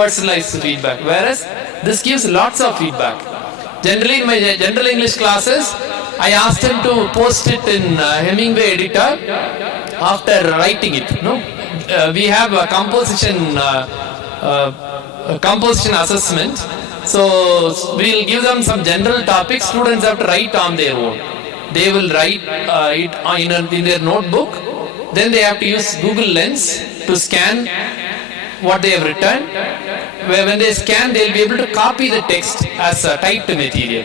personalized feedback, whereas this gives lots of feedback. Generally in my general English classes, I asked them to post it in Hemingway editor after writing it. No, we have a composition assessment. So we'll give them some general topics. Students have to write on their own. They will write it in their notebook. Then they have to use Google Lens to scan what they have written. When they scan, they will be able to copy the text as a typed material.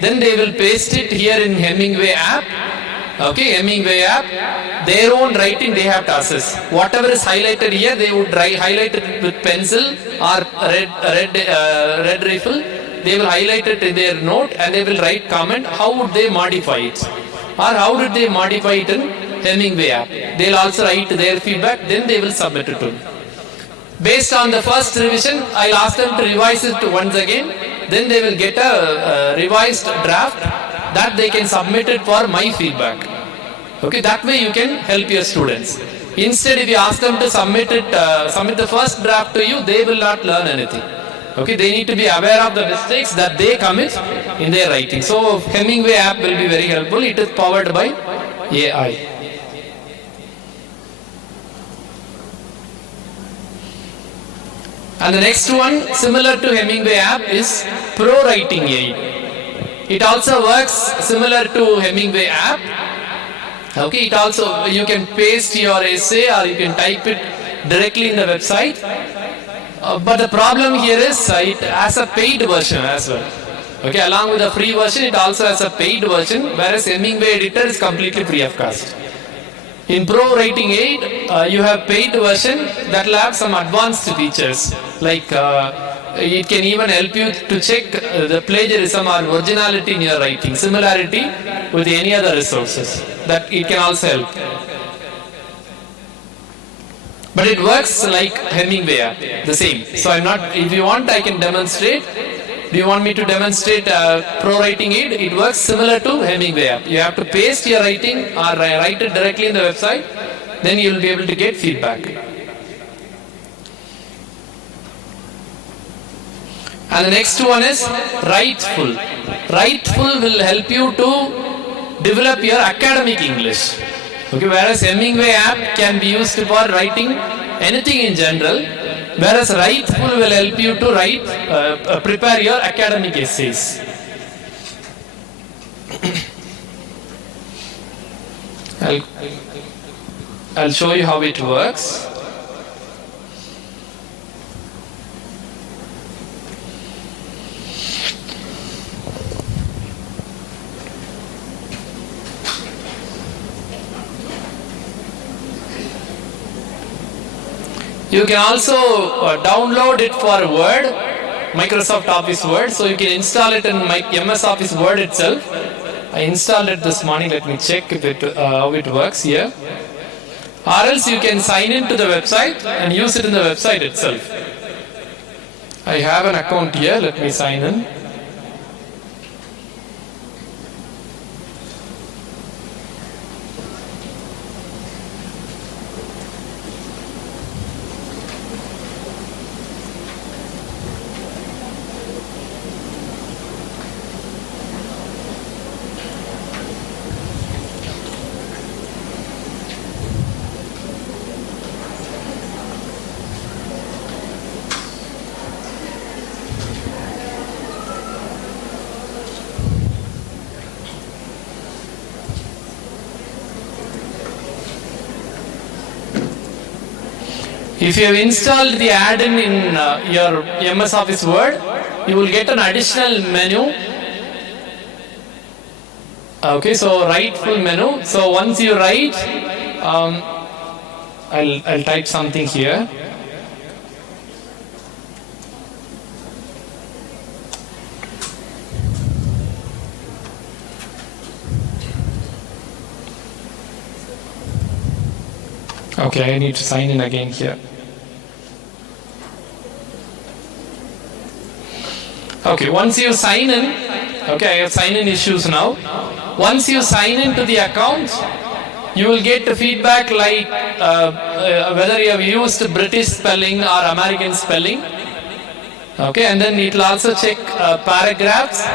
Then they will paste it here in Hemingway app. Okay, Hemingway app. Their own writing they have to assess. Whatever is highlighted here, they would highlight it with pencil or red rifle. They will highlight it in their note and they will write comment. How would they modify it? Or how did they modify it in Hemingway app? They'll also write their feedback. Then they will submit it to me. Based on the first revision, I'll ask them to revise it once again. Then they will get a revised draft that they can submit it for my feedback. Okay, that way you can help your students. Instead, if you ask them to submit the first draft to you, they will not learn anything. Okay, they need to be aware of the mistakes that they commit in their writing. So Hemingway app will be very helpful. It is powered by AI. And the next one, similar to Hemingway app, is Pro Writing Aid. It also works similar to Hemingway app. Okay, it also, you can paste your essay or you can type it directly in the website. But the problem here is it has a paid version as well. Okay, along with the free version, it also has a paid version, whereas Hemingway editor is completely free of cost. In Pro Writing Aid, you have paid version that will have some advanced features, like it can even help you to check the plagiarism or originality in your writing, similarity with any other resources. That it can also help. But it works like Hemingway app, the same. So I'm not, if you want, I can demonstrate. Do you want me to demonstrate Pro Writing Aid? It works similar to Hemingway app. You have to paste your writing or write it directly in the website. Then you will be able to get feedback. And the next one is Writeful. Writeful will help you to develop your academic English. Okay, whereas Hemingway app can be used for writing anything in general, whereas Writeful will help you to prepare your academic essays. I'll show you how it works. You can also download it for Word, Microsoft Office Word, so you can install it in my MS Office Word itself. I installed it this morning. Let me check if how it works here. Or else you can sign in to the website and use it in the website itself. I have an account here. Let me sign in. If you have installed the add-in in your MS Office Word, you will get an additional menu. Okay, so Writeful menu. So once you write, I'll type something here. Okay, I need to sign in again here. Okay, once you sign in, okay, I have sign in issues now. Once you sign into the account, you will get feedback like whether you have used British spelling or American spelling. Okay, and then it will also check paragraphs.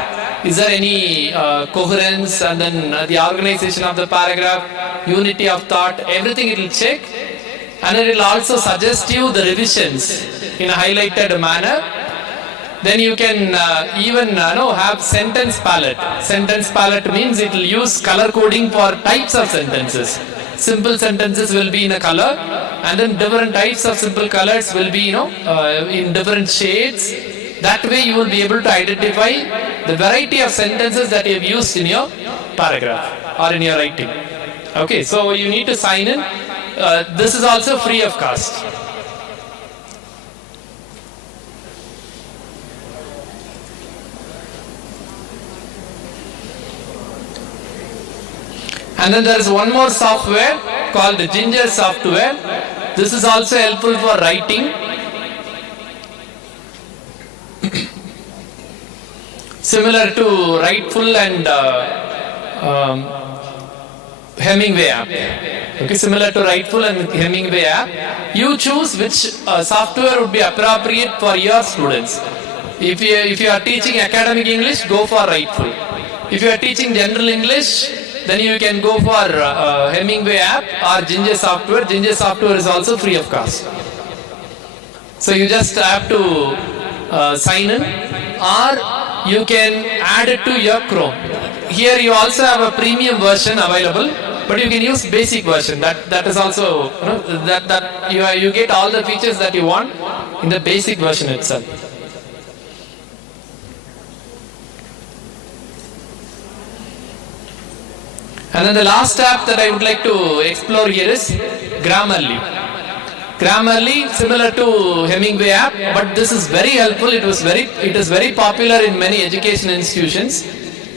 Is there any coherence, and then the organization of the paragraph, unity of thought, everything it will check. And then it will also suggest you the revisions in a highlighted manner. Then you can even have sentence palette. Sentence palette means it will use color coding for types of sentences. Simple sentences will be in a color, and then different types of simple colors will be in different shades. That way you will be able to identify the variety of sentences that you have used in your paragraph or in your writing. Okay, so you need to sign in. This is also free of cost. And then there is one more software called the Ginger software. This is also helpful for writing. Similar to Writeful and Hemingway app. Okay, similar to Writeful and Hemingway app. You choose which software would be appropriate for your students. If you are teaching academic English, go for Writeful. If you are teaching general English, then you can go for Hemingway app or Ginger software. Ginger software is also free of cost. So you just have to sign in, or you can add it to your Chrome. Here you also have a premium version available, but you can use basic version. That is also that you get all the features that you want in the basic version itself. And then the last app that I would like to explore here is Grammarly. Grammarly, similar to Hemingway app, but this is very helpful. It is very popular in many education institutions.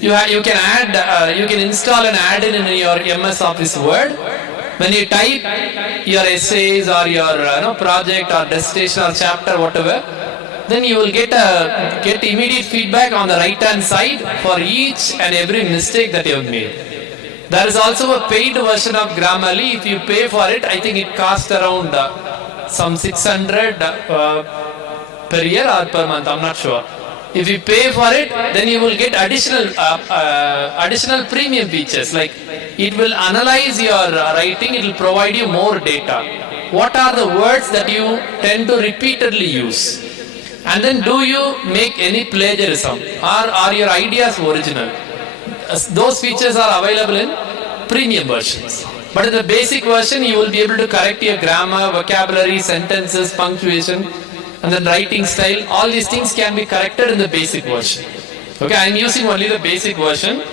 You can add, you can install and add in your MS Office Word. When you type your essays or your project or dissertation or chapter, whatever, then you will get immediate feedback on the right hand side for each and every mistake that you have made. There is also a paid version of Grammarly. If you pay for it, I think it costs around some 600 per year or per month, I'm not sure. If you pay for it, then you will get additional premium features, like it will analyze your writing, it will provide you more data. What are the words that you tend to repeatedly use? And then do you make any plagiarism, or are your ideas original? Those features are available in premium versions. But in the basic version, you will be able to correct your grammar, vocabulary, sentences, punctuation, and then writing style. All these things can be corrected in the basic version. Okay, I am using only the basic version.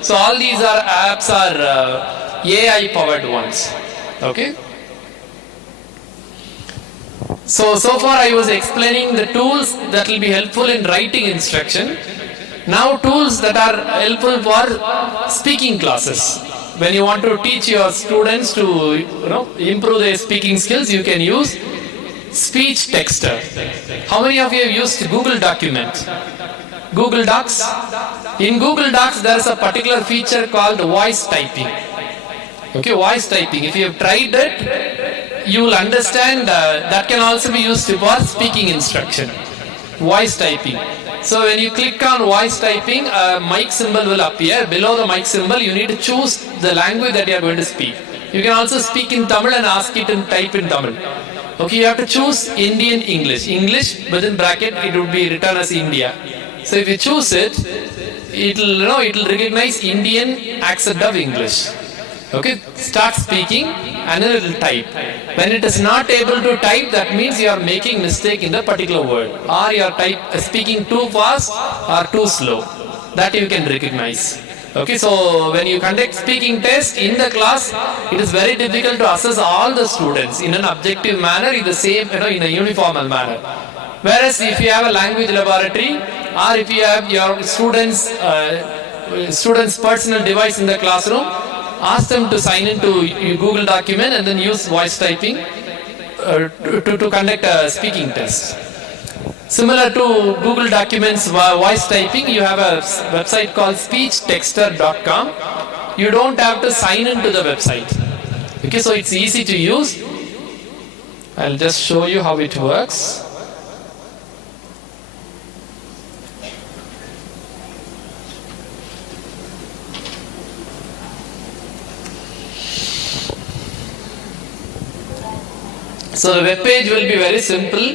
So all these apps are AI powered ones. Okay. So far I was explaining the tools that will be helpful in writing instruction. Now tools that are helpful for speaking classes. When you want to teach your students to improve their speaking skills, you can use speech texter. How many of you have used Google Document? Google Docs? In Google Docs there is a particular feature called voice typing. Okay, voice typing. If you have tried it, you will understand that can also be used for speaking instruction. Voice typing. So when you click on voice typing, a mic symbol will appear. Below the mic symbol, you need to choose the language that you are going to speak. You can also speak in Tamil and ask it and type in Tamil. Okay, you have to choose Indian English. English within bracket, it would be written as India. So if you choose it, it will recognize Indian accent of English. Okay, start speaking and then it will type. When it is not able to type, that means you are making mistake in the particular word, or you are speaking too fast or too slow. That you can recognize. Okay, so when you conduct speaking test in the class, it is very difficult to assess all the students in an objective manner, in the same, in a uniform manner. Whereas if you have a language laboratory, or if you have your students' personal device in the classroom, ask them to sign into Google Document and then use voice typing to conduct a speaking test. Similar to Google Documents voice typing, you have a website called speechtexter.com. You don't have to sign into the website. Okay, so it's easy to use. I'll just show you how it works. So the web page will be very simple.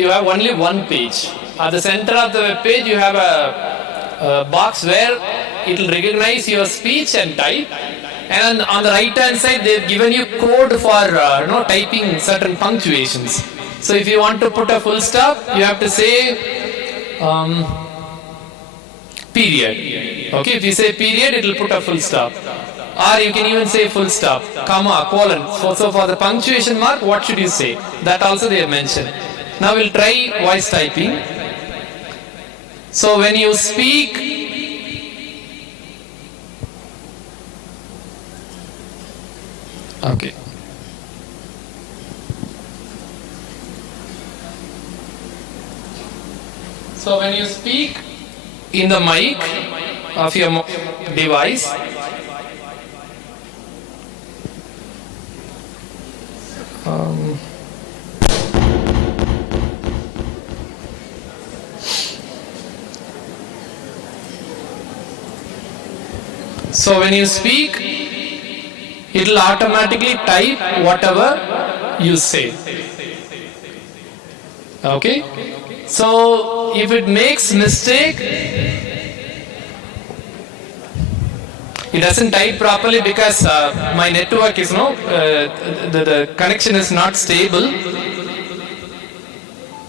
You have only one page. At the center of the web page, you have a box where it will recognize your speech and type. And on the right hand side, they've given you code for typing certain punctuations. So if you want to put a full stop, you have to say period. Okay, if you say period, it will put a full stop. Or you can even say full stop, comma, colon. So for the punctuation mark, what should you say? That also they have mentioned. Now we'll try voice typing. So when you speak, okay. So when you speak in the mic of your device, so when you speak, it will automatically type whatever you say. Okay? So if it makes mistake, it doesn't type properly because my network is the connection is not stable.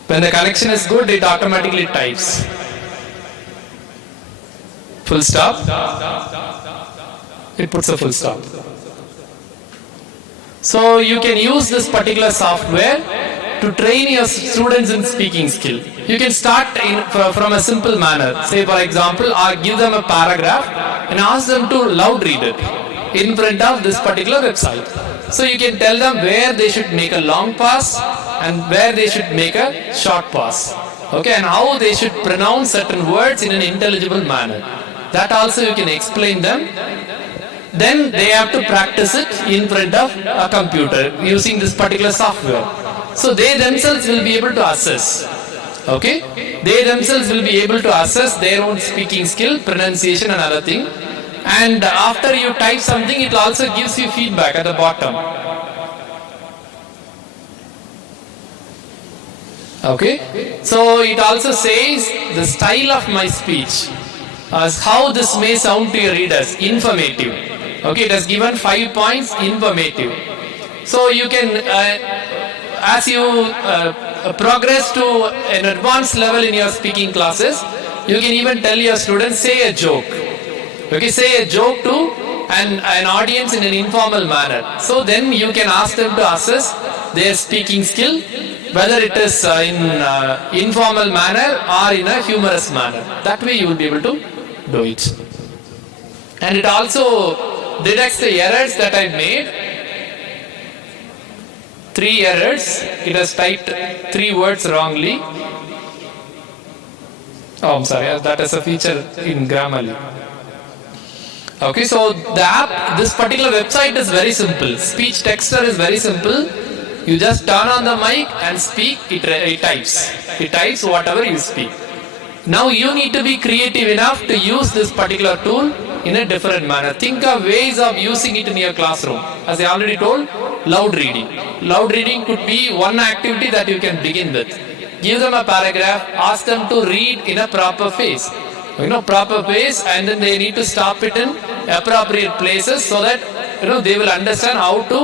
When the connection is good, it automatically types. Full stop. It puts a full stop. So you can use this particular software to train your students in speaking skill. You can start from a simple manner. Say for example, give them a paragraph and ask them to loud read it in front of this particular website. So you can tell them where they should make a long pause and where they should make a short pause. Okay, and how they should pronounce certain words in an intelligible manner. That also you can explain them. Then they have to practice it in front of a computer using this particular software. So they themselves will be able to assess. Okay? They themselves will be able to assess their own speaking skill, pronunciation and other thing. And after you type something, it also gives you feedback at the bottom. Okay? So it also says the style of my speech. How this may sound to your readers. Informative. Okay, it has given 5 points. Informative. So you can, as you progress to an advanced level in your speaking classes, you can even tell your students, say a joke. Okay, say a joke to an audience in an informal manner. So then you can ask them to assess their speaking skill, whether it is in informal manner or in a humorous manner. That way you will be able to do it. And it also detects the errors that I made. 3 errors. It has typed 3 words wrongly. Oh, I'm sorry. That is a feature in Grammarly. Okay, so the app, this particular website is very simple. Speech texter is very simple. You just turn on the mic and speak. It types. It types whatever you speak. Now you need to be creative enough to use this particular tool in a different manner. Think of ways of using it in your classroom. As I already told, loud reading. Loud reading could be one activity that you can begin with. Give them a paragraph, ask them to read in a proper pace. Proper pace, and then they need to stop it in appropriate places so that they will understand how to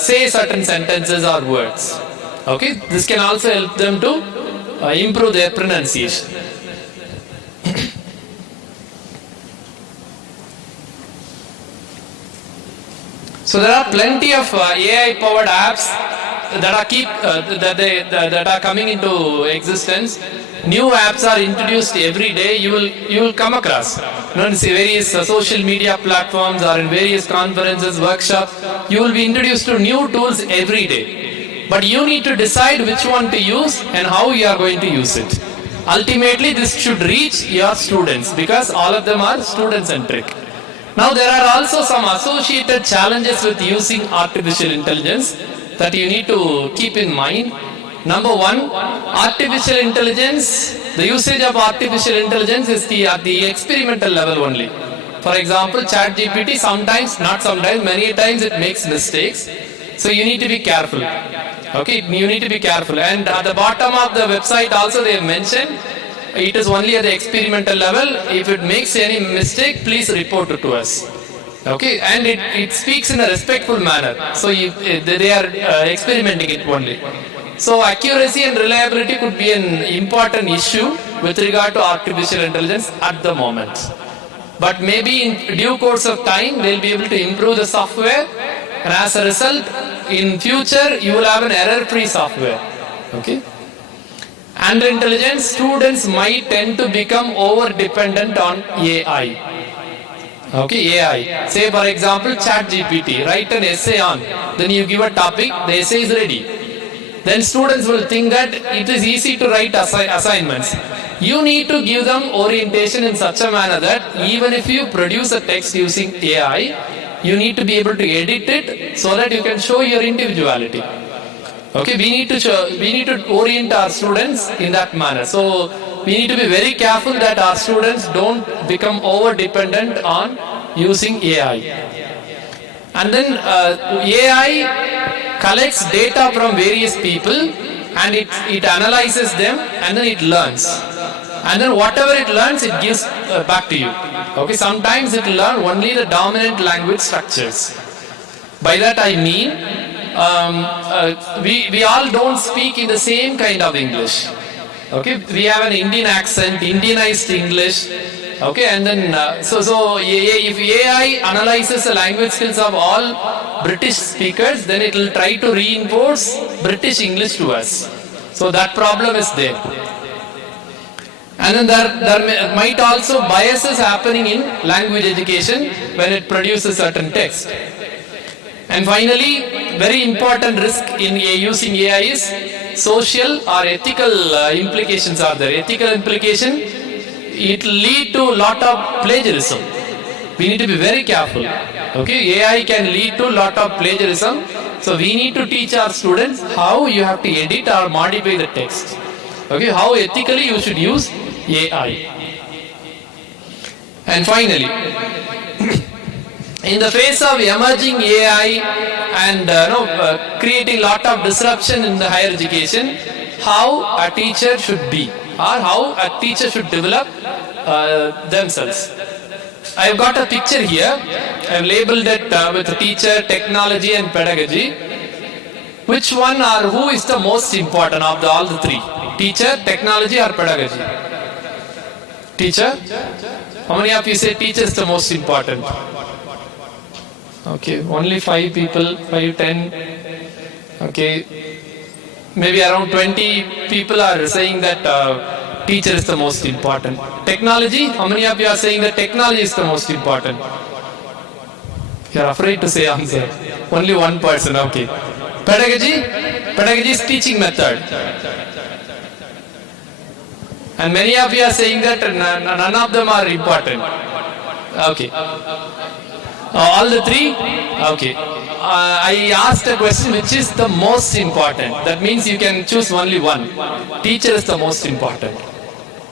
say certain sentences or words. Okay, this can also help them to improve their pronunciation. So there are plenty of AI-powered apps that are coming into existence. New apps are introduced every day. You will come across. In various social media platforms or in various conferences, workshops, you will be introduced to new tools every day. But you need to decide which one to use and how you are going to use it. Ultimately, this should reach your students because all of them are student-centric. Now, there are also some associated challenges with using artificial intelligence that you need to keep in mind. Number one, artificial intelligence, the usage of artificial intelligence is at the experimental level only. For example, ChatGPT many times it makes mistakes. So you need to be careful. Okay, you need to be careful. And at the bottom of the website also they have mentioned it is only at the experimental level. If it makes any mistake, please report it to us. Okay, and it speaks in a respectful manner. So they are experimenting it only. So accuracy and reliability could be an important issue with regard to artificial intelligence at the moment. But maybe in due course of time, they'll be able to improve the software, and as a result, in future, you will have an error-free software. Okay? Under intelligence, students might tend to become over-dependent on AI. Okay, AI. Say for example, ChatGPT. Write an essay on. Then you give a topic, the essay is ready. Then students will think that it is easy to write assignments. You need to give them orientation in such a manner that even if you produce a text using AI, you need to be able to edit it so that you can show your individuality. Okay, we need to orient our students in that manner. So we need to be very careful that our students don't become over dependent on using AI. And then AI collects data from various people and it analyzes them and then it learns. And then whatever it learns, it gives back to you. Okay, sometimes it will learn only the dominant language structures. By that I mean, we all don't speak in the same kind of English. Okay, we have an Indian accent, Indianized English. Okay, and then so if AI analyzes the language skills of all British speakers, then it will try to reinforce British English to us. So that problem is there. And then there might also biases happening in language education when it produces certain text. And finally, very important risk in using AI is social or ethical implications are there. Ethical implication, it will lead to a lot of plagiarism. We need to be very careful. Okay, AI can lead to a lot of plagiarism. So we need to teach our students how you have to edit or modify the text. Okay, how ethically you should use AI. And finally, in the face of emerging AI and creating a lot of disruption in the higher education, how a teacher should be or how a teacher should develop themselves. I have got a picture here. I have labeled it with teacher, technology and pedagogy. Which one or who is the most important of all the three? Teacher, technology or pedagogy? Teacher? How many of you say teacher is the most important? Okay, only 5 people, 5, 10. Okay, maybe around 20 people are saying that teacher is the most important. Technology, how many of you are saying that technology is the most important? You are afraid to say answer. Only one person, okay. Pedagogy, pedagogy is teaching method. And many of you are saying that none of them are important. Okay. All the three? Okay. I asked a question which is the most important. That means you can choose only one. Teacher is the most important.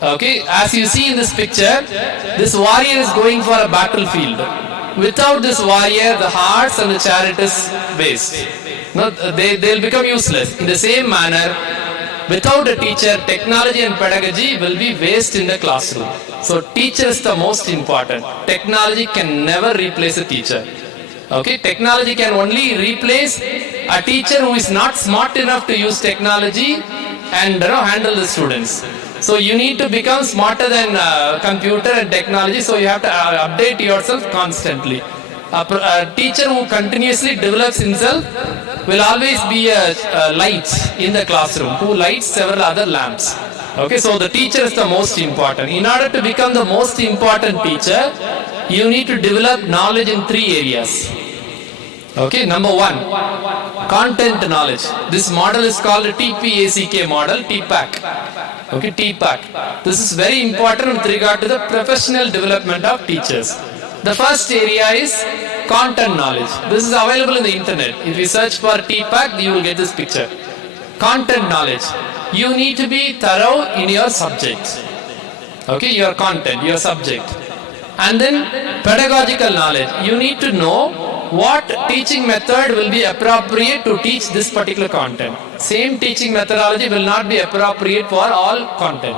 Okay. As you see in this picture, this warrior is going for a battlefield. Without this warrior, the horse and the chariot is waste. No, they'll become useless. In the same manner, without a teacher, technology and pedagogy will be waste in the classroom. So teacher is the most important. Technology can never replace a teacher. Okay, technology can only replace a teacher who is not smart enough to use technology and handle the students. So you need to become smarter than computer and technology. So you have to update yourself constantly. A teacher who continuously develops himself will always be a light in the classroom who lights several other lamps. Okay, so the teacher is the most important. In order to become the most important teacher, you need to develop knowledge in 3 areas. Okay, number 1, content knowledge. This model is called the TPACK model, TPACK. Okay, TPACK. This is very important with regard to the professional development of teachers. The first area is content knowledge. This is available in the internet. If you search for TPACK, you will get this picture. Content knowledge. You need to be thorough in your subject. Okay, your content, your subject. And then pedagogical knowledge. You need to know what teaching method will be appropriate to teach this particular content. Same teaching methodology will not be appropriate for all content.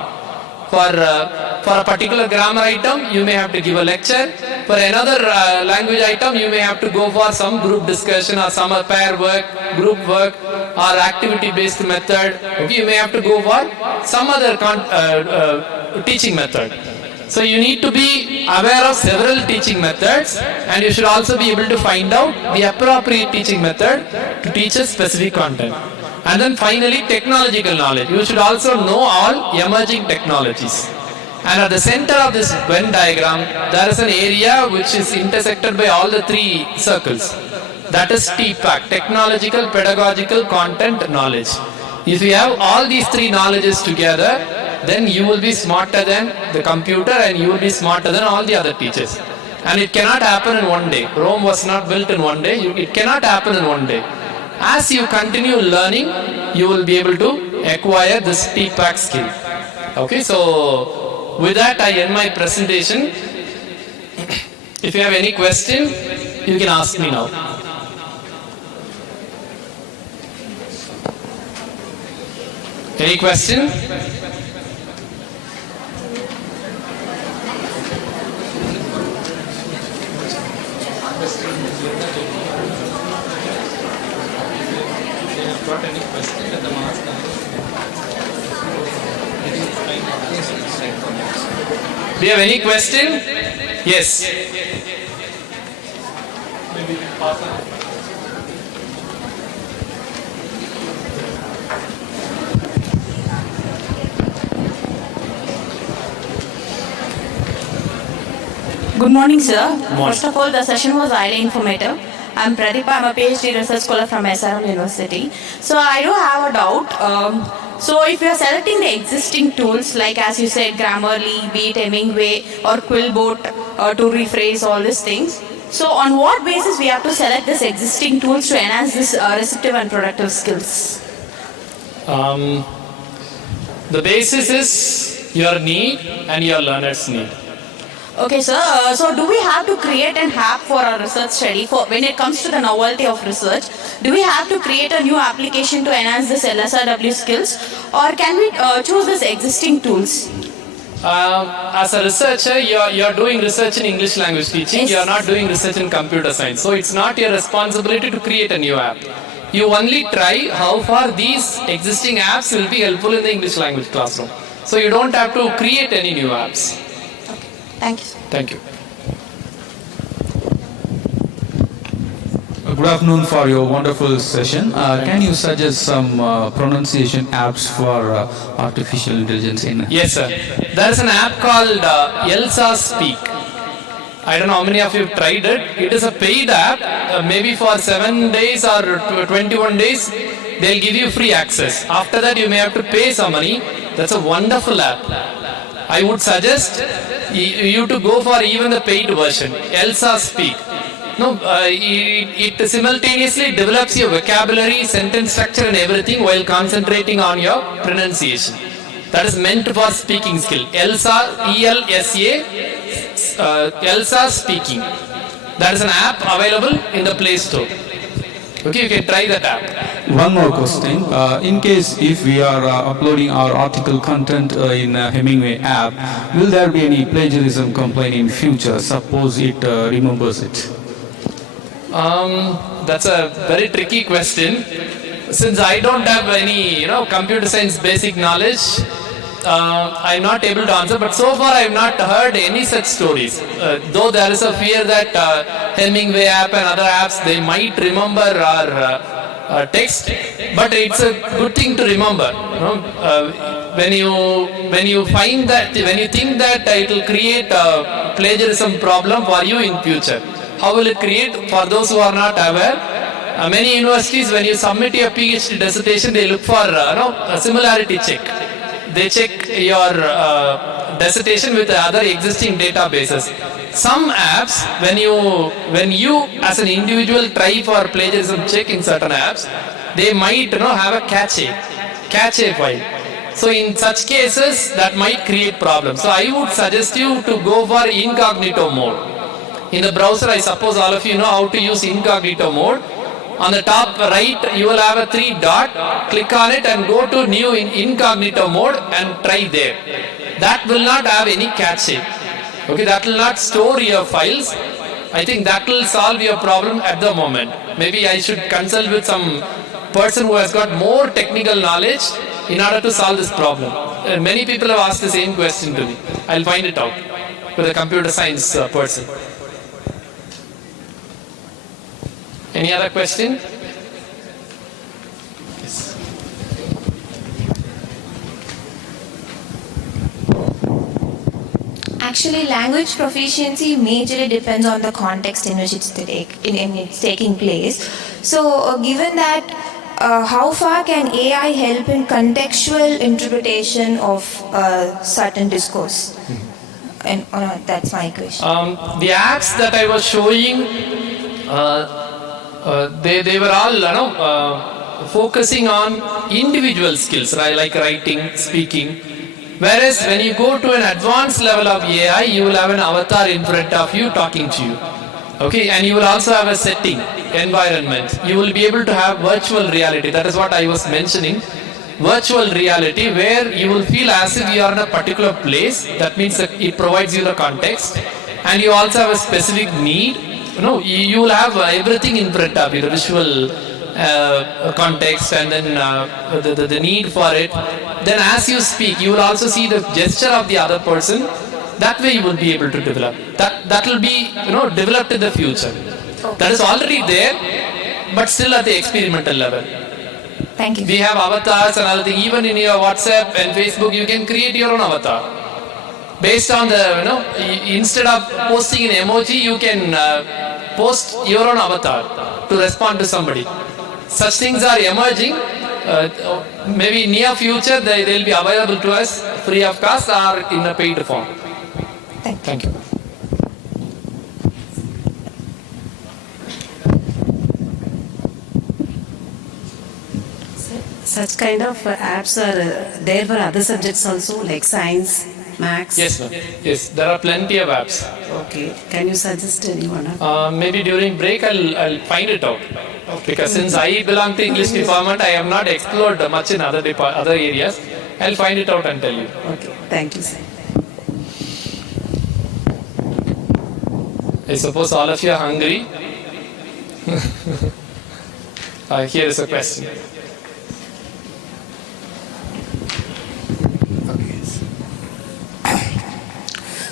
For a particular grammar item, you may have to give a lecture. For another language item, you may have to go for some group discussion or some pair work, group work, or activity-based method. Okay, you may have to go for some other teaching method. So you need to be aware of several teaching methods, and you should also be able to find out the appropriate teaching method to teach a specific content. And then finally, technological knowledge. You should also know all emerging technologies. And at the center of this Venn diagram, there is an area which is intersected by all the three circles. That is TPAC, technological, pedagogical, content, knowledge. If you have all these three knowledges together, then you will be smarter than the computer and you will be smarter than all the other teachers. And it cannot happen in one day. Rome was not built in one day. It cannot happen in one day. As you continue learning, you will be able to acquire this TPAC skill. Okay, so with that I end my presentation. If you have any question, you can ask me now. Any question? Got any question at the master? Do you have any question? Yes. Maybe Good morning, sir. Good morning. First of all, the session was highly informative. I'm Pradippa. I'm a PhD research scholar from SRM University. So I do have a doubt. So if you are selecting the existing tools, like as you said, Grammarly, be it Hemingway or Quillbot to rephrase all these things, so on what basis we have to select these existing tools to enhance this receptive and productive skills? The basis is your need and your learner's need. Okay, sir. So do we have to create an app for our research study? For when it comes to the novelty of research, do we have to create a new application to enhance this LSRW skills, or can we choose these existing tools? As a researcher, you're doing research in English language teaching. Yes. You're not doing research in computer science. So it's not your responsibility to create a new app. You only try how far these existing apps will be helpful in the English language classroom. So you don't have to create any new apps. Thank you, sir. Thank you. Good afternoon for your wonderful session. Can you suggest some pronunciation apps for artificial intelligence in? Yes, sir. There is an app called Elsa Speak. I don't know how many of you have tried it. It is a paid app. Maybe for 7 days or 21 days, they'll give you free access. After that, you may have to pay some money. That's a wonderful app. I would suggest you to go for even the paid version. Elsa Speak. No, it simultaneously develops your vocabulary, sentence structure and everything while concentrating on your pronunciation. That is meant for speaking skill. Elsa, E-L-S-A, Elsa Speaking. That is an app available in the Play Store. Okay, you can try that app. One more question. In case if we are uploading our article content in Hemingway app, will there be any plagiarism complaint in future? Suppose it remembers it. That's a very tricky question. Since I don't have any, computer science basic knowledge, I'm not able to answer. But so far, I have not heard any such stories. Though there is a fear that Hemingway app and other apps, they might remember our text, but it's a good thing to remember. When you find that, when you think that it will create a plagiarism problem for you in future, how will it create? For those who are not aware, many universities, when you submit your PhD dissertation, they look for a similarity check. They check your dissertation with other existing databases. Some apps, when you as an individual try for plagiarism check in certain apps, they might have a cache file. So in such cases, that might create problems. So I would suggest you to go for incognito mode. In the browser, I suppose all of you know how to use incognito mode. On the top right, you will have a 3 dot. Click on it and go to new incognito mode and try there. That will not have any cache. Okay, that will not store your files. I think that will solve your problem at the moment. Maybe I should consult with some person who has got more technical knowledge in order to solve this problem. Many people have asked the same question to me. I'll find it out with a computer science person. Any other question? Yes. Actually, language proficiency majorly depends on the context in which it's taking place. So, given that, how far can AI help in contextual interpretation of certain discourse? And that's my question. The apps that I was showing, they were all focusing on individual skills, right? Like writing, speaking. Whereas when you go to an advanced level of AI, you will have an avatar in front of you talking to you. Okay, and you will also have a setting, environment. You will be able to have virtual reality. That is what I was mentioning. Virtual reality, where you will feel as if you are in a particular place. That means that it provides you the context. And you also have a specific need. You will have everything in front of you, the visual context and then the need for it. Then as you speak, you will also see the gesture of the other person. That way you will be able to develop. That will be developed in the future. That is already there, but still at the experimental level. Thank you. We have avatars and other things. Even in your WhatsApp and Facebook, you can create your own avatar. Based on the, instead of posting an emoji, you can post your own avatar to respond to somebody. Such things are emerging. Maybe near future they will be available to us free of cost or in a paid form. Thank you. Such kind of apps are there for other subjects also, like science, maths? Yes, ma'am. Yes, there are plenty of apps. Okay. Can you suggest anyone? Maybe during break I'll find it out. Because since I belong to English department, I have not explored much in other areas. I'll find it out and tell you. Okay. Thank you, sir. I suppose all of you are hungry. Here is a question.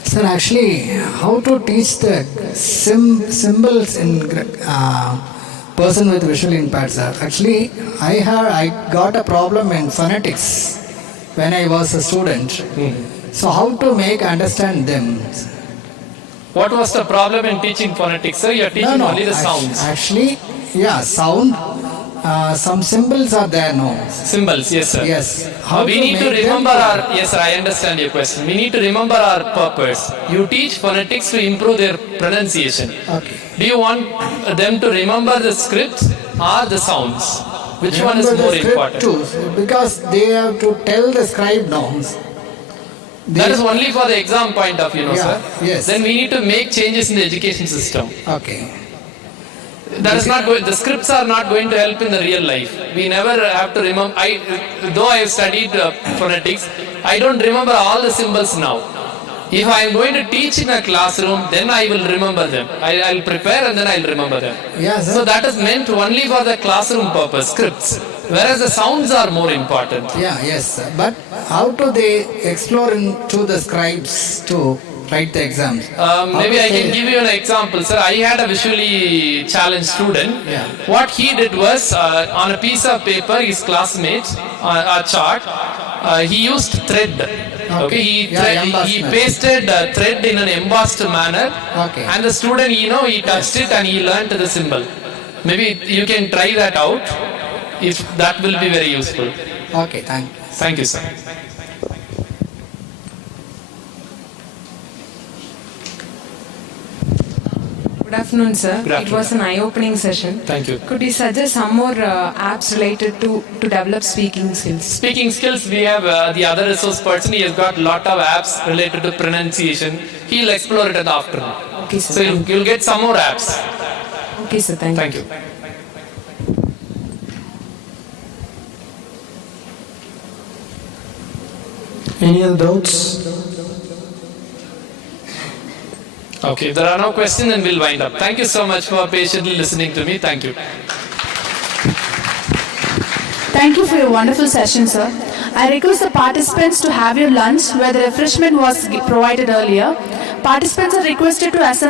Sir, actually, how to teach the symbols in person with visual impairment, sir? Actually, I got a problem in phonetics when I was a student. So how to make understand them? What was the problem in teaching phonetics, sir? You are teaching only the sounds. Actually, yeah, sound. Some symbols are there, no? Symbols, yes, sir. Yes. We need to remember our. Yes, sir, I understand your question. We need to remember our purpose. You teach phonetics to improve their pronunciation. Okay. Do you want them to remember the scripts or the sounds? Which one is more important? Too, because they have to tell the scribe now. That is only for the exam point of view, sir. Yes. Then we need to make changes in the education system. Okay. That is not going. The scripts are not going to help in the real life. We never have to remember. Though I have studied phonetics, I don't remember all the symbols now. If I am going to teach in a classroom, then I will remember them. I'll prepare and then I'll remember them. Yes. So that is meant only for the classroom purpose, scripts. Whereas the sounds are more important. Yeah, yes. But how do they explore into the scribes to write the exams? Maybe I can give you an example, sir. I had a visually challenged student. Yeah. What he did was, on a piece of paper, his classmates, a chart, he used thread. Okay, he pasted thread in an embossed manner. Okay. And the student, he touched it and he learned the symbol. Maybe you can try that out. If that will be very useful. Okay, thank you. Thank you, sir. Good afternoon, sir. Good afternoon. It was an eye-opening session. Thank you. Could you suggest some more apps related to develop speaking skills? Speaking skills, we have the other resource person. He has got a lot of apps related to pronunciation. He'll explore it in the afternoon. Okay, sir. So you'll get some more apps. Okay, sir. Thank you. Thank you. Any other doubts? Okay, if there are no questions, then we'll wind up. Thank you so much for patiently listening to me. Thank you. Thank you for your wonderful session, sir. I request the participants to have your lunch where the refreshment was provided earlier. Participants are requested to assemble